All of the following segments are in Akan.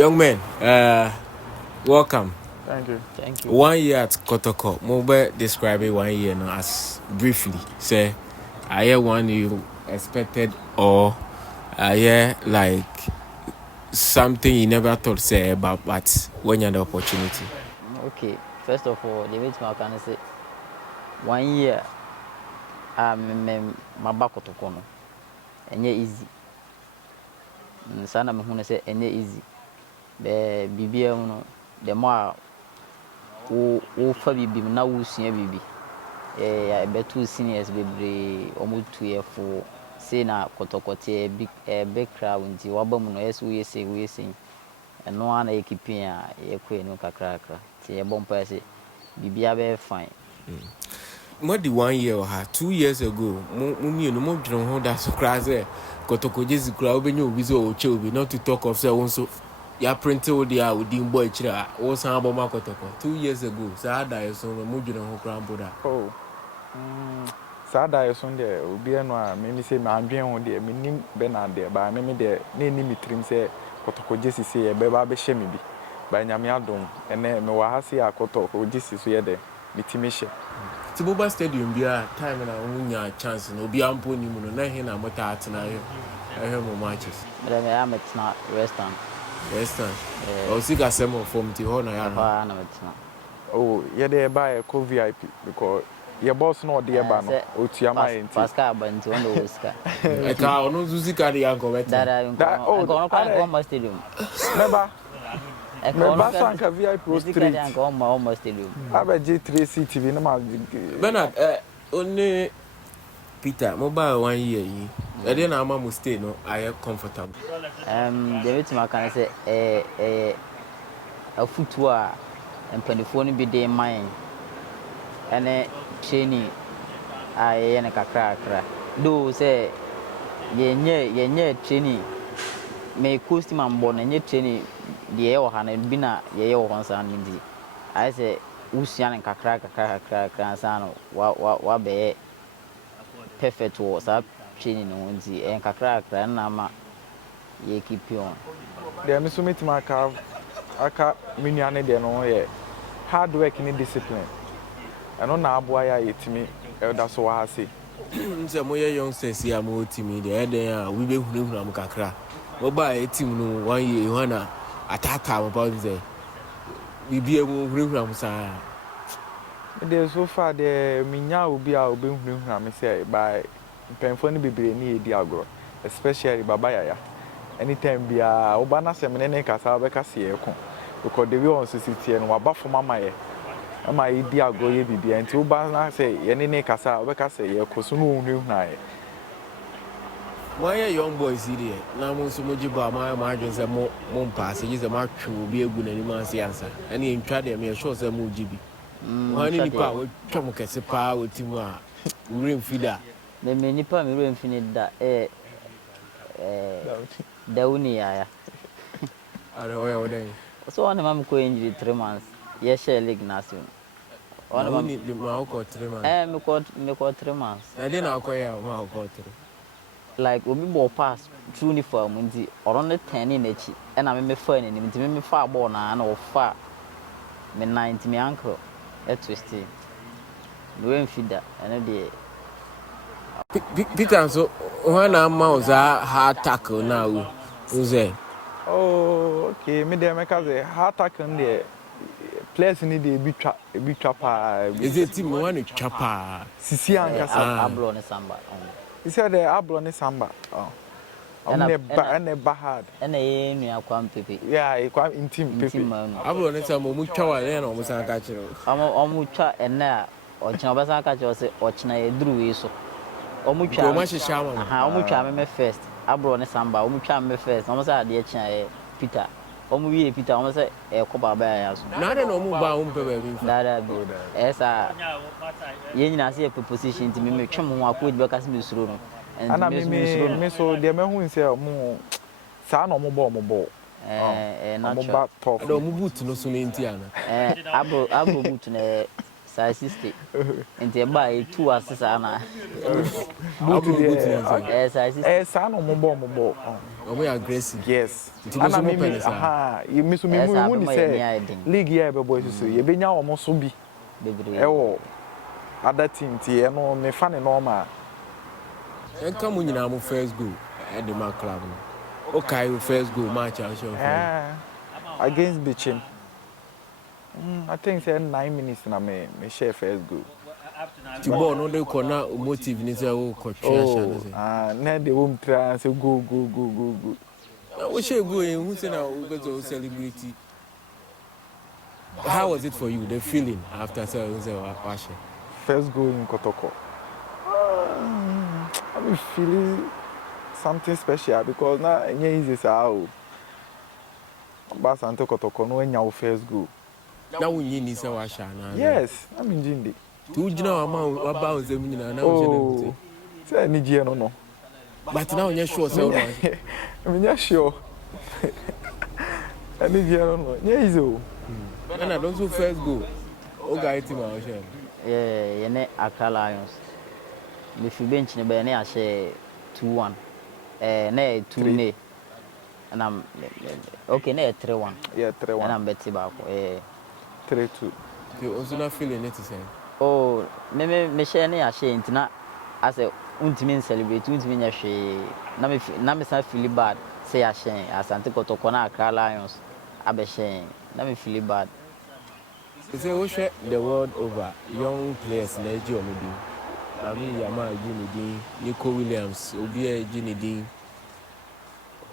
Young men, welcome. Thank you. 1 year at Kotoko. Mobile describe it 1 year now as briefly. Say, I hear one you expected or I hear like something you never thought say about, but when you had the opportunity. Okay, first of all, the way I can say 1 year, my back to corner, and yeah, easy. Sana me who say, and yeah, easy. The BBM, the more who for BB now, who senior BB. I bet 2 seniors be almost 2 years for say na Kotokote a big crowd until Wabam, yes, we say, and no one a keeping a queen no cracker. See a bomb person, BB be fine. More than 1 year or 2 years ago, Mummy no more don't hold that so crazy. Kotoko just crowd when you visit or children, not to talk of so also. Ya printed all the out with boy chira or some about Kotoko 2 years ago. So I died so no you don't crown Buddha. Oh, Sada is on there. Obi no a me say my dream on there. Me nim Bernard there, but me there. Ne ni me trim say Kotoko Jesse say e beba be she me bi. Ba nyame adom. Ene me wa ha say Kotoko Jesse so ye there. Me timi she. Tiboba Stadium be a time na unya chance no obi ampo ni mu no na he na mota atena he. Mo matches. But I am it's not Western. Western. O sika semo form ti ho na ya no. Oh, ye there buy a VIP because your boss no dey ba no. O tua ma enti. Pascal Banti on the Oscar. E ka onu zuzika dey yanko better. That oh, stadium. Never. Me basanka VIP street. Almost stadium. Aba G3 CTV na ma. Bernard only Peter mobile 1 year yi. E dey na ama stay no I comfortable. The way to can say a footwear and 24 be day mine. And a training I and a cracker. Do say ye training may cost him born and yet training the air and bina ye once and mindy. I say Usian and cracker sano what be perfect was up training on the and cracker and nama ye keep you on. There me so meet my car aka miniane de no ye hard work ni discipline. Eno na aboa ya yetimi elda so wa ha say. Nse mo ye youngsters ya mo timi de eden a we be hunu am kakra. Mo ba e team no 1 year you na ataka about say. We be able hunu am sa. There so far the minya obi a obi hunu am say by penfo ni bebre ni edi agro especially baba yaya. Anytime bia oba na semene ne kasa be kase e ko because the way on city no waba for mama ye ama edi agro ye bibia nti oba na say ye ne kasa be kase ye ko so no hunu na ye. Why young boys here? Na mo so mo jiba ma adwen say mo pass yi say ma twu obi egu na ni ma se ansa. Ani ntwa de me sure say mo jibi. Wani ni pa wo twa mo kese pa wo timu a rain feeder. Me nipa me rain feeder da Dauni ya. Are oya odai. So one mam ko injury 3 months. Ye share league national. One mam ni ma ko 3 months. Me ko 3 months. Na dey na ko ya ma ko 3. Like obi ball pass through uniform nti oro ne 10 na chi. E na me fa ni nti me fa ball na o fa me 90 me ankle e twist. No feeder and dey Peter so when am za hard tackle now uze. Oh, okay. Me dey make say hard tackle there. Players need dey be trapper. Is it team one chapa? Sisi ankasa. Ablo ne samba. He said the ablo ne samba. Oh. And ba hard. And e nua kwam pepe. Yeah, e kwam intim pepe. Ablo ne samba mu twa wa na o san ka kire. Omu twa ena o china ba san ka kire se o china e duru we so. Omutwa omutwa me first abro ne samba omutwa me first omo say ade chia Peter omu wie Peter omo say e ko baba ya so na de no mu ba o mpe ba bi dada bi esa ye nyina say proposition ti me twem ho akọ di ka se me suro no ana me so de me hu say omo sa na omo bo na omo ba tough do omo boot no so ne nti ana abro boot ne size 60 nti buy 2 asesa na boot there size 60 sa no mo we aggressive yes ana me aha me so me hu ni say league here be boy so ye benya wo mo so bi bebre wo other team ti e no me fa ne normal enka mo nyina mo first goal at the man club no okay first goal match I show against Bichim. I think say 9 minutes na me share first goal. The ball no dey corner motive ni say o ko twa sha na dey home try say go. We share go in who say na we go celebrity. How was it for you, the feeling after say wash? First goal in Kotoko. I'm feeling something special because now easy sao. Asante Kotoko no enya wo first goal. Now we need say wash na. Yes, I'm in Jindi. Tu jina wa ba on zemi na na o je. Say ni je no. But now you sure say no. I'm not sure. I need je no. Yeah easy o. And I don't so first goal. O guy team a share. Yeah, ne Accra Lions. Me fi bench ne be ne a share 2-1. Na 2 ne. And I'm okay, na 3-1. Yeah, 3-1. And I'm better back. 3-2. You also not feeling it to say. Oh, me share ne a share ntina as a untimi celebrate untimi nya hwe na me sa feel bad say a share Asante Kotoko na Accra Lions abe share na me feel bad. You say we share the world over young players na eji omudi. I mean Yama Ginidi, Nico Williams, Obi Ginidi.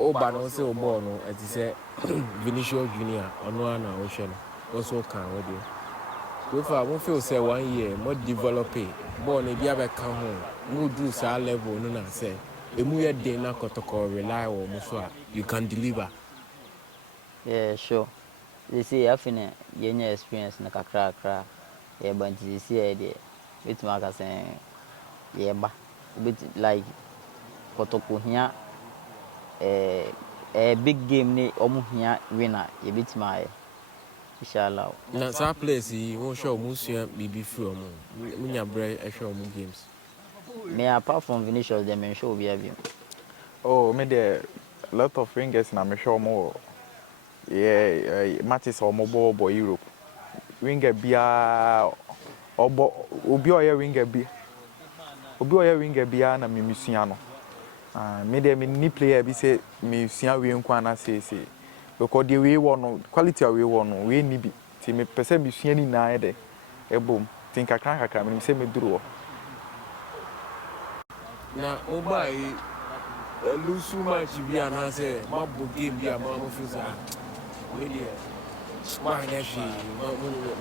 Oh, but also born as he said Vinicius Junior on one ocean also can with you. So far, I won't feel say 1 year more developing. Born a biabe come home, no do sa level, no say. A muya day na Kotoko rely on Muswa, you can deliver. Yeah, sure. They say I've been a experience na kakra. Yeah, but you see idea. It's my saying, yeah, but like Kotoko here. A big game ni omu hia winner ye bitima inshallah na sa place yi won show musia bibi free omu munya bre e show omu games me apart from Vinicius dem men show bia bia oh me there lot of ringers na me show mo yeah matches omo bo Europe winger bia obi oya winger bia na me misua no me there me ni player bi say me sua we nkwa na say because the way one quality we one we ni bi ti me pese me sua ni na e de e bom tin kakra me say me duro na o bai lose match bi ana say mabo game bi ama mo feel say we there ma nya shi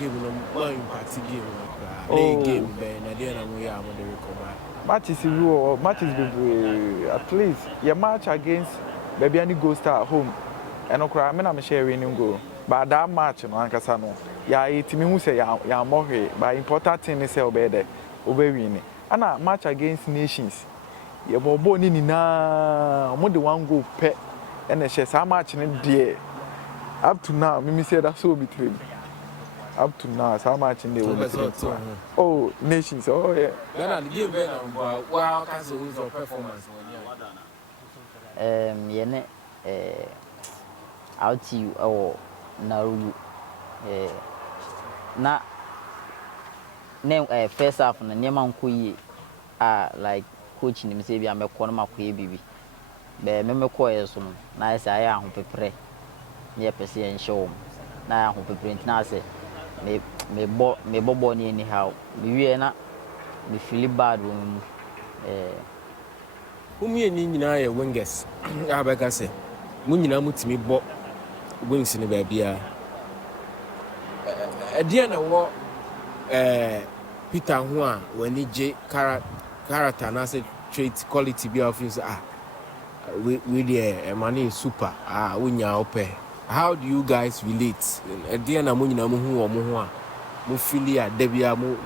game no ma impact game no game be na there na mo ya mo de recover matches be at least your match against baby any go star at home and okra me na me share winning goal but that match no ankasa no ya itimi hu say ya mohe but important thing is say obede win ana match against nations ye bobo ni na mo de one goal pe and she say match ni there up to now me say that so between up to now how much in the oh nations oh yeah then the game then wow cancel your performance yene out to you or naru na first half na nyema nkoyi like coach ni me say bia mekọ na makoye bibi be me mekọ yeso no na say aya ahopepre ne pese en show na ahopepre ntina say me bobo ni anyhow me wie na me feel bad when umie ni nyina ye wingers abeka se mu nyina mutimi bo wings ni ba bia dia na wo Peter ho a wani je character na say trait quality bi of you we there money super unya ope. How do you guys relate? Dia na mo nyina mo ho a mo feel ya da bia mo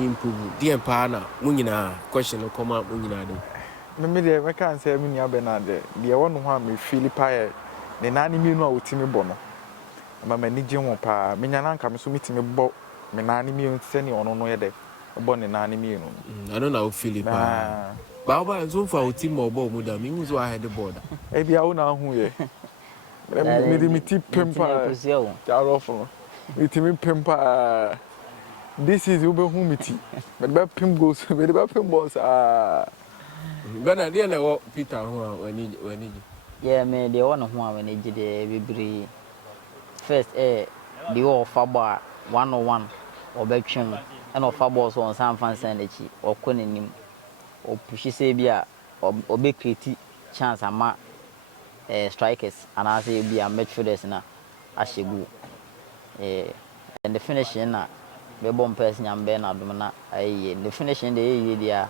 improve dia pa na mo nyina question no come up mo nyina do me dey me kan say me nia Bernard dia won ho a me feel pa e ne nani mi no a wotimi bo no ama mani je ho pa me nya na nka me so mitimi bo me nani mi nsɛ ni ɔno no yɛ dɛ ɔbɔ ne nani mi no I don't know Philip Baba so far o team obo mu da me hu so ahead board e bia wo na hu ye me di mi ti pempa jarofo me ti mi pempa this is ube hu mi ti me be pem goals me be pem balls Bana dia na wo Peter ho wani yeah me dey one ho a wani gide bibiri first the offer bar 101 obetwem and offer balls on San Francisco echi okonenim o push say bia obe create chance ama strikers and I say bia midfielders na ashegu and the finishing na be bomb person yam be na dum na the finishing dey dia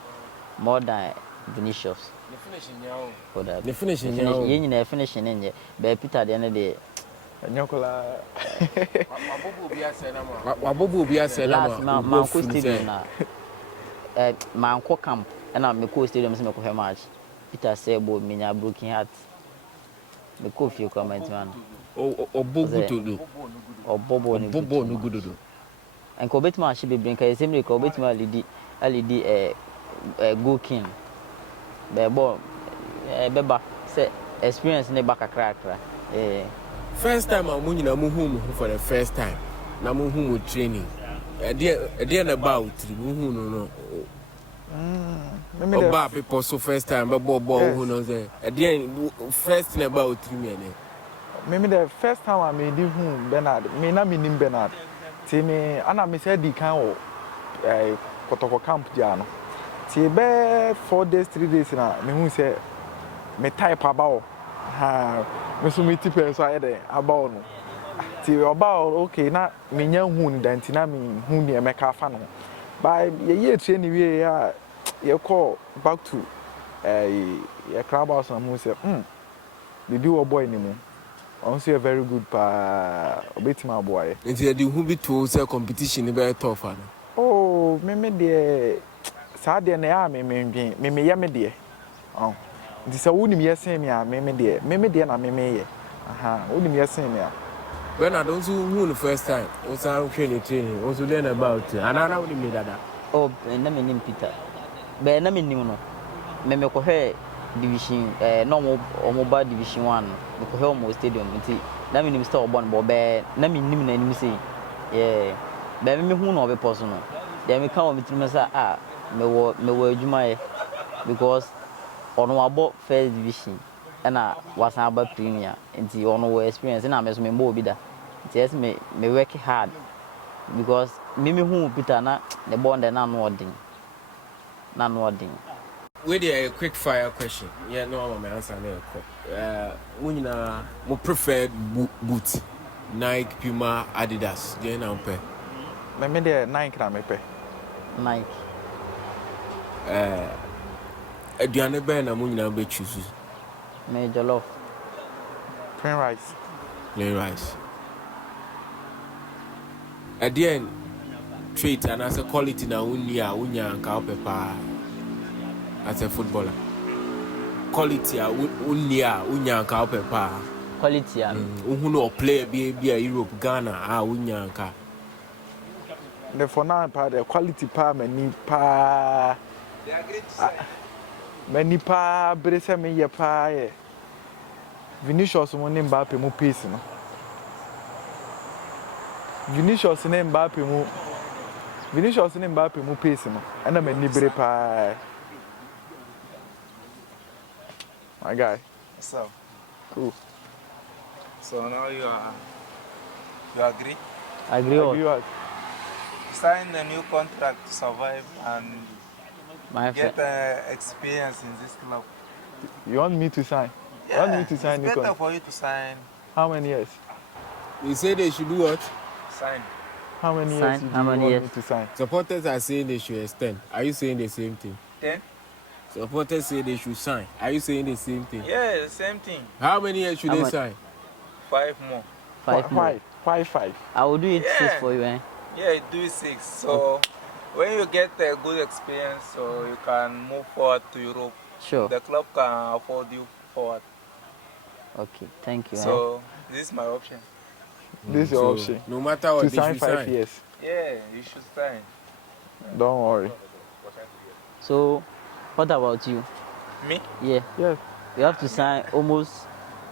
more than Vinicius the finishing yawo yen na finishing nje be Peter de na de nyokola wabobo bi ase na ma ko stadium na ma ko camp na me ko stadium se me ko he match Peter say bo me nya broken heart me ko fie comment man obogu to do obobo no good do en ko betima she be bring ka se me ko betima alidi go king be bo beba say experience ne ba kakra first time amu nyina mu hu for the first time na mu hu training e na about mu hu no Oba people so first time ball hu no say e first na about me me the first time I made hu Bernard me na me nim Bernard ti me ana me say di kan o Kotoko camp dia no ti be 4 days 3 days na me hu say me type about me so me tipe so ayede about no ti about okay na me nya hu ni dan ti na me hu ni emeka fa no by ye train we ya ye call back to ye clubhouse na mu say the do boy ni mu also a very good obetima boy nti the hu bi to say competition ni be tough ana oh me de sa de na ya me ye me de nti say wonim yesen me a me de na me ye wonim yesen me a when I don't who the first time o say training also learn about anana wonim me dada oh na me nim Peter be na me nim no me ko he division no mo ba division 1 me ko he mo stadium nti na me nim store born bo be na me nim na nim say yeah be me hu no be poso no dey me kan o bitim say me wo adwuma ye because ono abo first division na wasan aba premier nti ono wo experience na me so me mbo obi da nti yes me work hard because me hu Peter na the bond na no odin wait a quick fire question yeah no I'm answer na unyina mo preferred boot Nike Puma Adidas dey na mpe me de Nike na me pe Nike aduane be na mo nyina be choose me jollof plain rice at the end trait and as a quality na unya nka opepa as a footballer quality unya nka opepa quality who no player be a Europe Ghana unya nka the for now the quality many pa brese me ye pa ye Vinicius mo ne Mbappe mo pace no Vinicius ne Mbappe mo pace no and am ni bre pa my guy so cool so now you agree agree sign a new contract to survive and get experience in this club. You want me to sign? Yeah, you want me to sign it's better for you to sign. How many years? You say they should do what? Sign. How many years do you want me to sign? Supporters are saying they should extend. Are you saying the same thing? 10. Supporters say they should sign. Are you saying the same thing? Yeah, the same thing. How many years should they sign? 5 more. 5 more. 5. I will do it 6 for you, Yeah, do 6. So when you get a good experience, so you can move forward to Europe. Sure. The club can afford you forward. Okay, thank you. So this is my option. This is your option. No matter what, to sign 5 years. Yeah, you should sign. Don't worry. So, what about you? Me? Yeah. Yes. You have to sign almost.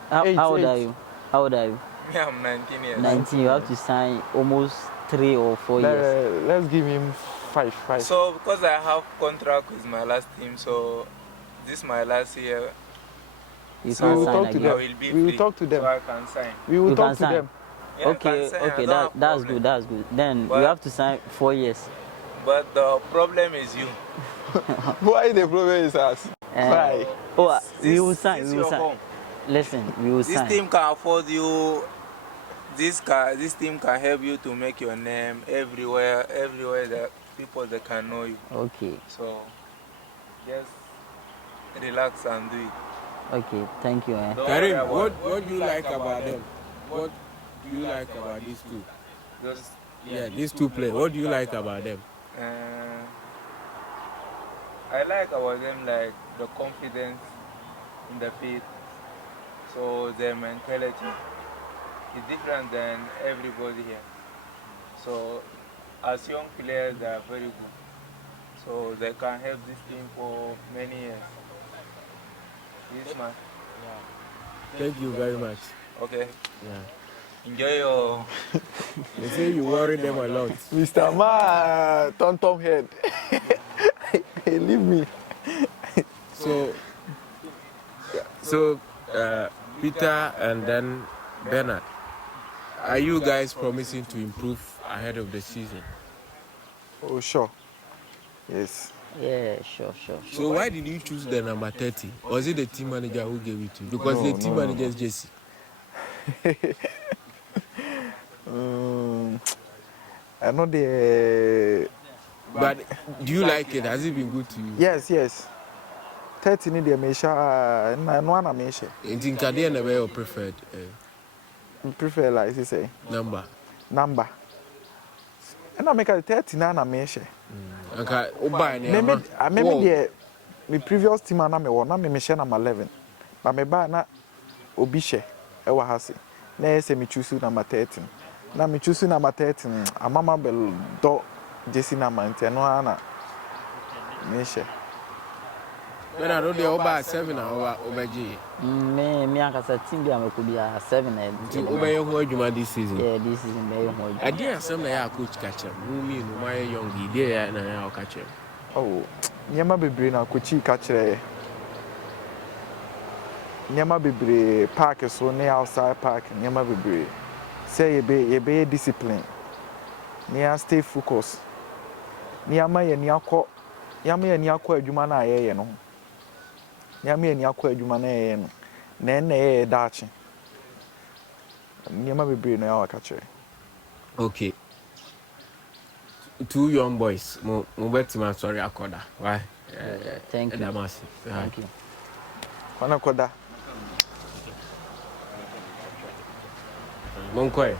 How old are you? How old are you? Me, I'm 19 years. 19. You have to sign almost 3 or 4 years. Let's give him five. So, because I have contract with my last team, so this is my last year. You So can sign talk to again. I them. will be We will free, talk to them. so I can sign. We will You talk can to sign. them. Yeah, I Okay, can sign. okay, I don't have that's problem. good. That's good. Then But- you have to sign 4 years. But the problem is you. Why the problem is us? Why? Oh, we will sign. This We will your sign. home. Listen, we will This sign. team can afford you. This team can help you to make your name everywhere that people that can know you. Okay. So just relax and do it. Okay. Thank you. Don't Karim, worry about what do you like about them? What do you like about these two? Just These two players. What do you like about them? I like about them like the confidence in the field. So their mentality is different than everybody here. So as young players, they are very good. So they can help this team for many years. Yes, man. Thank you very much. Okay. Yeah. Enjoy your. They say you worry them a lot. Mr. Ma, Tom head. Hey, leave me. So, Peter and then Bernard, are you guys promising to improve ahead of the season? Oh, sure. Yes. Yeah, sure. So why did you choose the number 30? Was it the team manager who gave it to you? Because the team manager is Jesse. I know the. But do you like it? Has it been good to you? Yes. 30 need the Mesha, and one a Mesha. In Tinkadia, never your preferred Prefer, like you say, number. And I make a 39 a Mesha. Okay, Maybe the previous team and I me Mesha number 11. But me ba na Obishe, Ewa Hasi. Na say me choose number 13. Na me choose number 13. A mama bel do Jesse number 10. No, Anna Mesha. When I know the over 7 over G. Me and Kasa team be could be a 7. Over your whole Juma this season. Yeah, this is very hard. I didn't some like our coach catch him. Me, my young idea, and I'll catch him. Oh, Nyama bebre na kochi kachire. Nyama bebre park so ne outside park nyama bebre. Say you be discipline. Nia stay focused. Nyama ye ni akọ adwuma na ye no. Nyama ye ni akọ adwuma na ye no. Na ye daachi. Nyama bebre na ya kachire. Okay. 2 young boys. Mo bet my sorry akoda. Why? Thank you. Thank you. Wana koda. Monko.